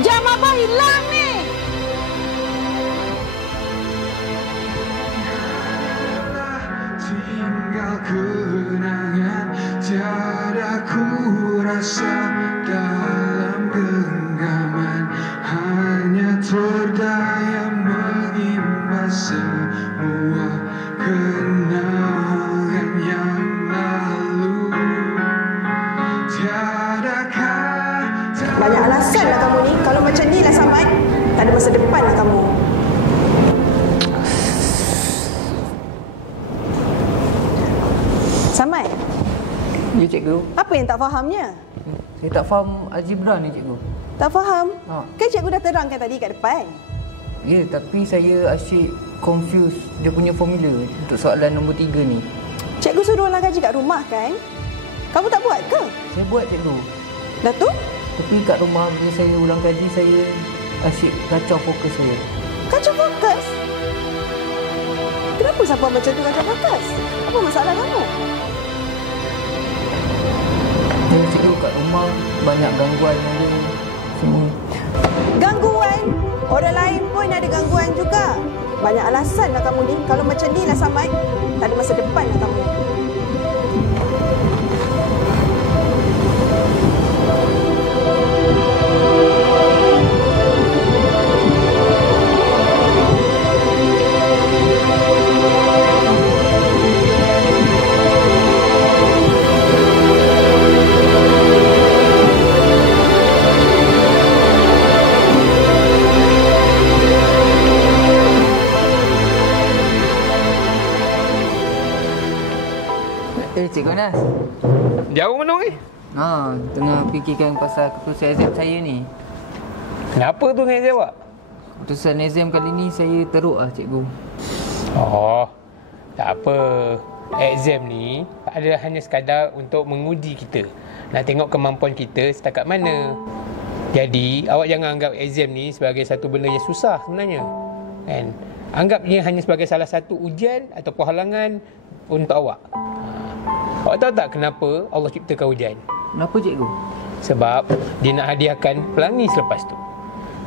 Jam abang hilang ni. Tinggal kenangan tiada ku rasa dalam genggaman, hanya terdaya mengimbas semua kenangan yang lalu. Tiada kata Banyak alasan lah kamu ni. Kalau macam ni lah Samad, tak ada masa depan lah kamu. Samad, Ya, cikgu. apa yang tak fahamnya? Saya tak faham algebra ni, cikgu. Tak faham? Ha. Kan cikgu dah terangkan tadi kat depan. Ya, tapi saya asyik confuse dia punya formula untuk soalan nombor 3 ni. Cikgu suruh ulang kaji kat rumah kan? Kamu tak buat ke? Saya buat, cikgu. Dah tu? Tapi kat rumah bila saya ulang kaji, saya asyik kacau fokus saya. Kacau fokus? Kenapa siapa macam tu kacau fokus? Apa masalah kamu? Ya, cikgu, kat rumah banyak gangguan ada semua. Gangguan? Orang lain pun ada gangguan juga. Banyak alasan lah kamu ni. Kalau macam ni lah Samad, tak ada masa depan lah kamu. Cikgu Anas. Jauh mana ni? Tengah fikirkan pasal keputusan exam saya ni. Kenapa tu dengan exam awak? Keputusan exam kali ni saya teruk lah, cikgu. Oh, tak apa. Exam ni adalah hanya sekadar untuk menguji kita. Nak tengok kemampuan kita setakat mana. Jadi, awak jangan anggap exam ni sebagai satu benda yang susah sebenarnya. Kan? Anggapnya hanya sebagai salah satu ujian atau halangan untuk awak. Awak tahu tak kenapa Allah ciptakan hujan? Kenapa, cikgu? Sebab dia nak hadiahkan pelangi selepas tu.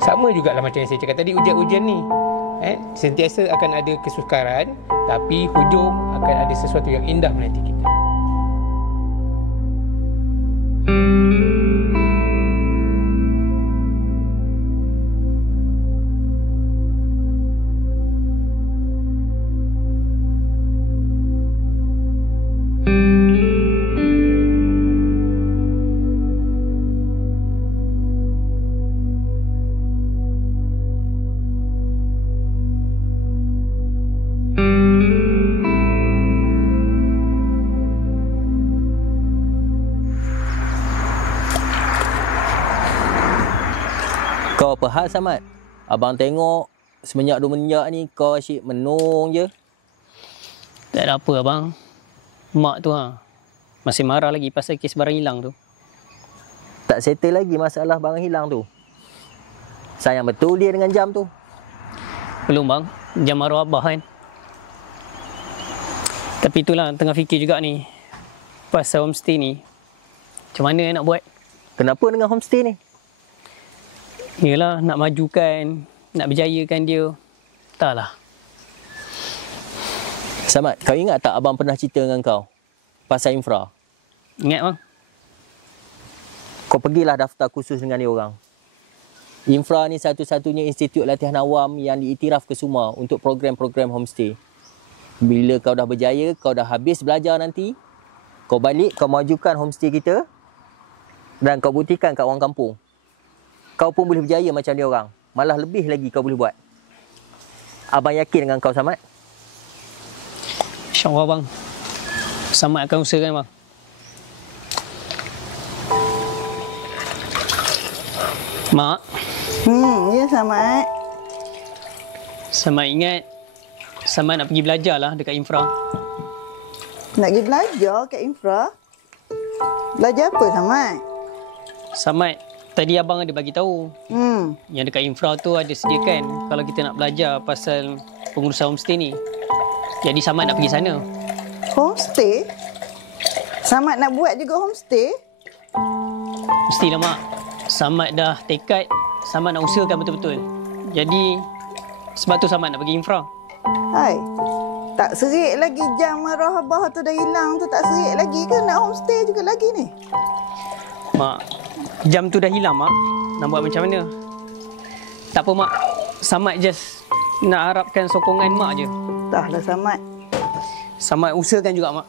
Sama jugalah macam yang saya cakap tadi, ujian-ujian ni. Sentiasa akan ada kesukaran, tapi hujung akan ada sesuatu yang indah menanti kita. Kau apa hal, Samad? Abang tengok semenjak 2 menjak ni kau asyik menung je. Tak ada apa abang. Mak tu masih marah lagi pasal kes barang hilang tu. Tak settle lagi masalah barang hilang tu. Sayang betul dia dengan jam tu. Belum bang. Jam arwah abah kan. Tapi itulah tengah fikir juga ni. Pasal homestay ni. Macam mana nak buat? Kenapa dengan homestay ni? Yelah nak majukan, nak berjayakan dia. Entahlah. Samad, kau ingat tak abang pernah cerita dengan kau pasal infra? Ingat bang? Kau pergilah daftar khusus dengan dia orang. Infra ni satu-satunya institut latihan awam yang diiktiraf ke semua untuk program-program homestay. Bila kau dah berjaya, kau dah habis belajar nanti, kau balik, kau majukan homestay kita dan kau buktikan kat orang kampung. Kau pun boleh berjaya macam dia orang. Malah lebih lagi kau boleh buat. Abang yakin dengan kau, Samad. InsyaAllah bang. Samad akan usahakan bang. Mak. Ya Samad. Samad ingat Samad nak pergi belajar lah dekat infra. Nak pergi belajar kat infra? Belajar apa Samad? Samad, tadi abang ada bagi tahu. Yang dekat infra tu ada sediakan kalau kita nak belajar pasal pengurusan homestay ni. Jadi Samad nak pergi sana. Homestay? Samad nak buat juga homestay? Mestilah mak. Samad dah tekad Samad nak usahakan betul-betul. Jadi sebab tu Samad nak pergi infra. Hai, tak serik lagi jam arwah abah tu dah hilang tu, tak serik lagi ke nak homestay juga lagi ni? Mak, jam tu dah hilang, Mak. Nak buat macam mana? Tak apa, Mak. Samad just nak harapkan sokongan Mak je. Dah lah Samad. Samad usahakan juga, Mak.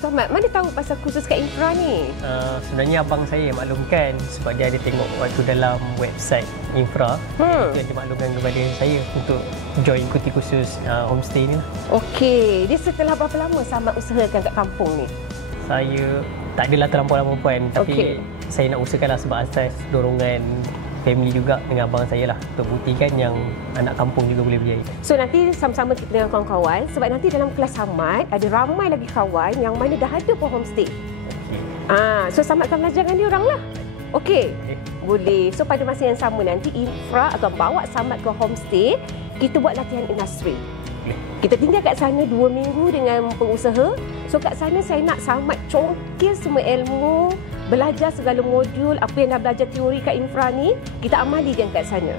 Samad, mana tahu pasal kursus kat infra ni? Sebenarnya abang saya maklumkan sebab dia ada tengok waktu dalam website infra. Dia maklumkan kepada saya untuk join ikuti kursus homestay ni lah. Okey, dia setelah berapa lama Samad usahakan kat kampung ni? Saya tak adalah terlampau lama puan, tapi saya nak usahakanlah sebab asas dorongan family juga dengan abang saya lah untuk buktikan yang anak kampung juga boleh berjaya. So nanti sama-sama dengan kawan-kawan, sebab nanti dalam kelas Samad ada ramai lagi kawan yang mana dah ada pun homestay. So Samad akan belajar dengan dia orang lah. Okey. Boleh. So pada masa yang sama nanti infra akan bawa Samad ke homestay, kita buat latihan industri. Kita tinggal kat sana 2 minggu dengan pengusaha. So kat sana saya nak Samad congkil semua ilmu, belajar segala modul, apa yang dah belajar teori kat infra ni, kita amalikan kat sana.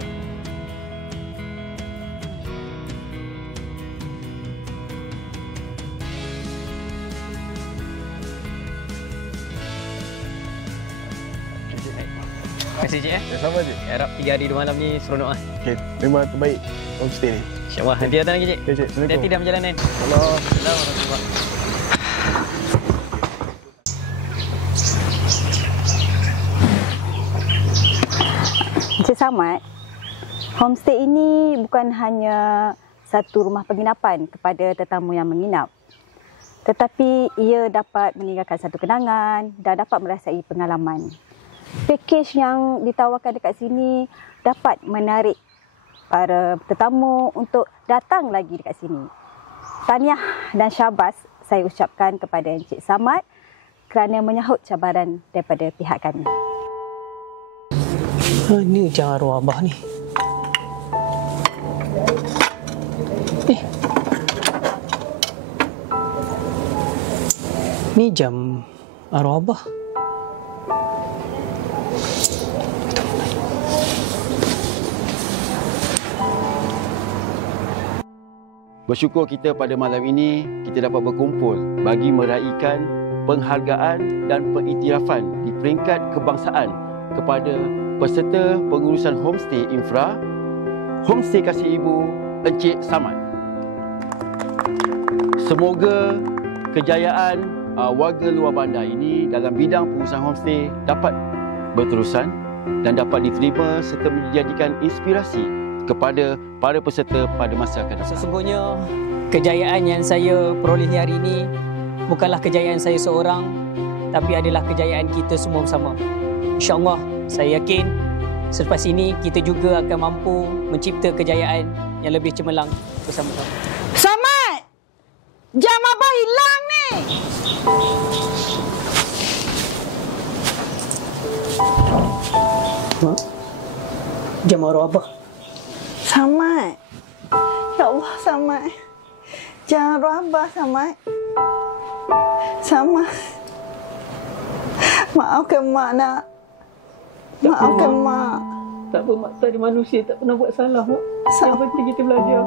Terima kasih, Cik. Sama je. Harap 3 hari 2 malam ni seronok lah. Okey, memang terbaik homestay ni. InsyaAllah. Nanti datang lagi, Cik. Okey, Cik. Assalamualaikum. Hati-hati dalam perjalanan. Assalamualaikum. Encik Samad, homestay ini bukan hanya satu rumah penginapan kepada tetamu yang menginap, tetapi ia dapat meninggalkan satu kenangan dan dapat merasai pengalaman. Pakej yang ditawarkan dekat sini dapat menarik para tetamu untuk datang lagi dekat sini. Tahniah dan syabas saya ucapkan kepada Encik Samad kerana menyahut cabaran daripada pihak kami. Mana jam arwah abah ni? Ni jam arwah abah. Bersyukur kita pada malam ini kita dapat berkumpul bagi meraihkan penghargaan dan pengiktirafan di peringkat kebangsaan kepada peserta pengurusan homestay infra, Homestay Kasih Ibu Encik Samad. Semoga kejayaan warga luar bandar ini dalam bidang pengurusan homestay dapat berterusan dan dapat diterima serta menjadikan inspirasi kepada para peserta pada masa akan datang. Sesungguhnya kejayaan yang saya peroleh hari ini bukanlah kejayaan saya seorang, tapi adalah kejayaan kita semua bersama. InsyaAllah saya yakin selepas ini kita juga akan mampu mencipta kejayaan yang lebih cemerlang bersama-sama. Samad! Jam abah hilang ni! Mak, jam arwah abah. Samad. Ya Allah, Samad. Jangan arwah abah, Samad. Samad. Maafkan mak nak. Maafkan mak. Tak apa, Mak. Tadi manusia tak pernah buat salah, Mak. Yang penting kita belajar.